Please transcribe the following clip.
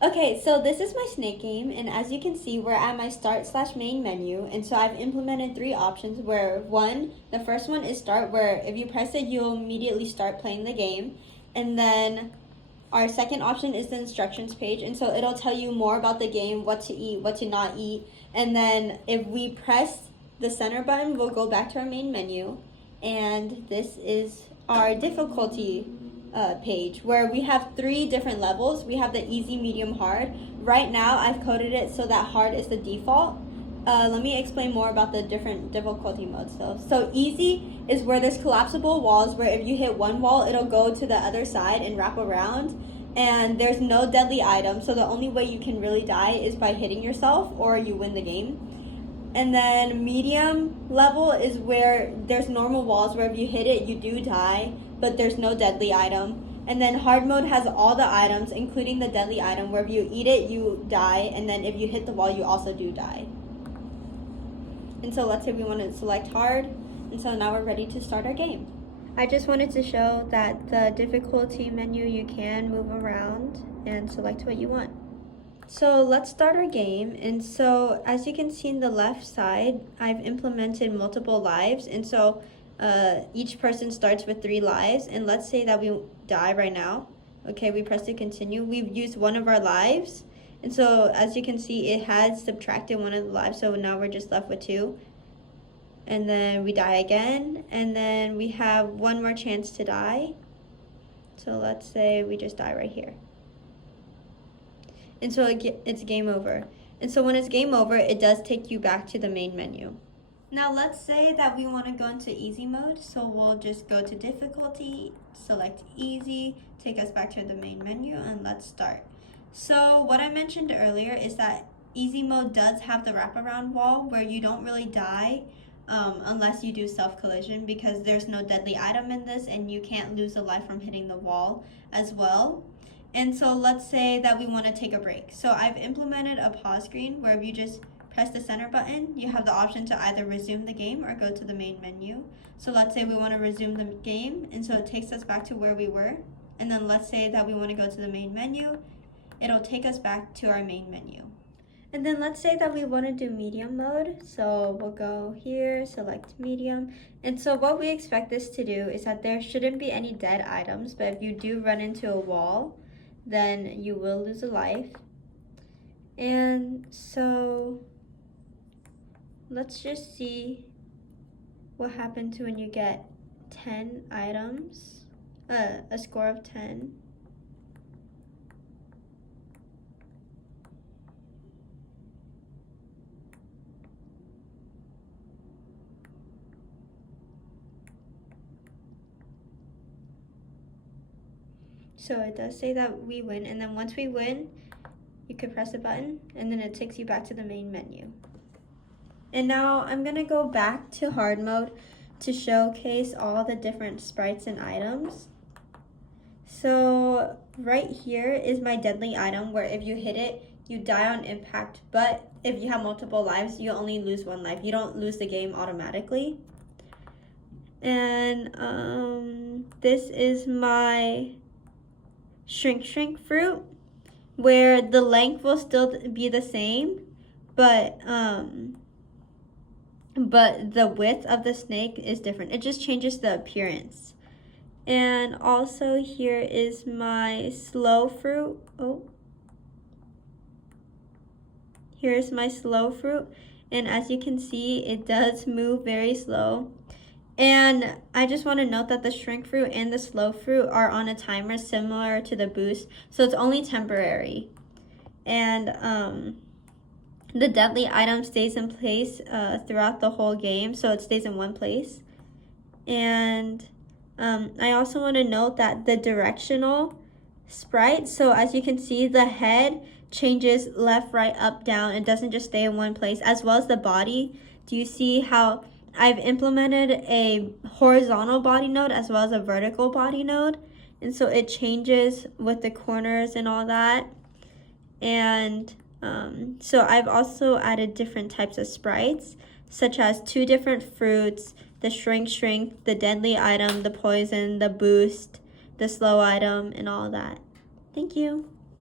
Okay, so this is my snake game, and as you can see, we're at my start/main menu, and so I've implemented three options where the first one is start, where if you press it, you'll immediately start playing the game, and then our second option is the instructions page, and so it'll tell you more about the game, what to eat, what to not eat, and then if we press the center button, we'll go back to our main menu, and this is our difficulty page where we have three different levels. We have the easy, medium, hard. Right now I've coded it so that hard is the default. Let me explain more about the different difficulty modes though. So easy is where there's collapsible walls where if you hit one wall, it'll go to the other side and wrap around. And there's no deadly item, so the only way you can really die is by hitting yourself or you win the game. And then medium level is where there's normal walls where if you hit it, you do die, but there's no deadly item. And then hard mode has all the items, including the deadly item, where if you eat it, you die, and then if you hit the wall, you also do die. And so let's say we want to select hard, and so now we're ready to start our game. I just wanted to show that the difficulty menu, you can move around and select what you want. So let's start our game, and so as you can see in the left side, I've implemented multiple lives, and so each person starts with 3 lives, and let's say that we die right now. Okay, we press to continue. We've used one of our lives, and so as you can see, it has subtracted one of the lives, so now we're just left with 2. And then we die again, and then we have one more chance to die. So let's say we just die right here. And so it's game over. And so when it's game over, it does take you back to the main menu. Now let's say that we want to go into easy mode, so we'll just go to difficulty, select easy, take us back to the main menu, and let's start. So what I mentioned earlier is that easy mode does have the wraparound wall where you don't really die unless you do self-collision, because there's no deadly item in this and you can't lose a life from hitting the wall as well. And so let's say that we want to take a break. So I've implemented a pause screen where if you just press the center button, you have the option to either resume the game or go to the main menu. So let's say we want to resume the game, and so it takes us back to where we were. And then let's say that we want to go to the main menu, it'll take us back to our main menu. And then let's say that we want to do medium mode. So we'll go here, select medium. And so what we expect this to do is that there shouldn't be any dead items, but if you do run into a wall, then you will lose a life. And so let's just see what happens when you get 10 items, a score of 10. So it does say that we win, and then once we win, you could press a button, and then it takes you back to the main menu. And now I'm gonna go back to hard mode to showcase all the different sprites and items. So right here is my deadly item where if you hit it, you die on impact, but if you have multiple lives, you only lose 1 life. You don't lose the game automatically. And this is my shrink fruit, where the length will still be the same, but the width of the snake is different. It just changes the appearance. And also here is my slow fruit. Here's my slow fruit, and as you can see, it does move very slow. And I just want to note that the shrink fruit and the slow fruit are on a timer similar to the boost, so it's only temporary. And the deadly item stays in place throughout the whole game, so it stays in one place. And I also want to note that the directional sprite, so as you can see, the head changes left, right, up, down. It doesn't just stay in one place, as well as the body. Do you see how I've implemented a horizontal body node as well as a vertical body node? And so it changes with the corners and all that. And so I've also added different types of sprites, such as 2 different fruits, the shrink, the deadly item, the poison, the boost, the slow item, and all that. Thank you.